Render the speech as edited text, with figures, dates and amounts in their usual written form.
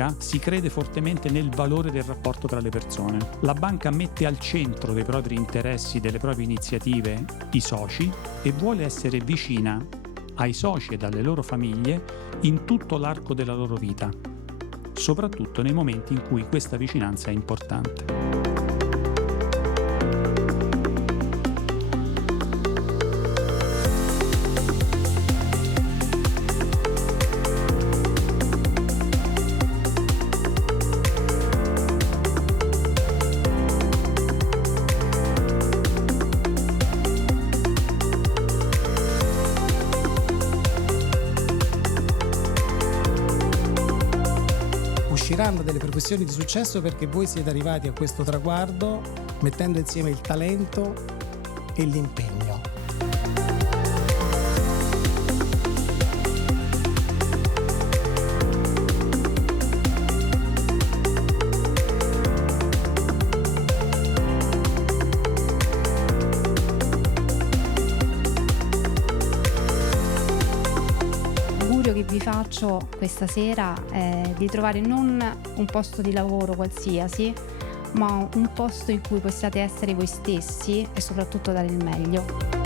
banca si crede fortemente nel valore del rapporto tra le persone. La banca mette al centro dei propri interessi, delle proprie iniziative, i soci e vuole essere vicina ai soci e alle loro famiglie in tutto l'arco della loro vita, soprattutto nei momenti in cui questa vicinanza è importante. Usciranno delle professioni di successo perché voi siete arrivati a questo traguardo mettendo insieme il talento e l'impegno. Che vi faccio questa sera è di trovare non un posto di lavoro qualsiasi, ma un posto in cui possiate essere voi stessi e soprattutto dare il meglio.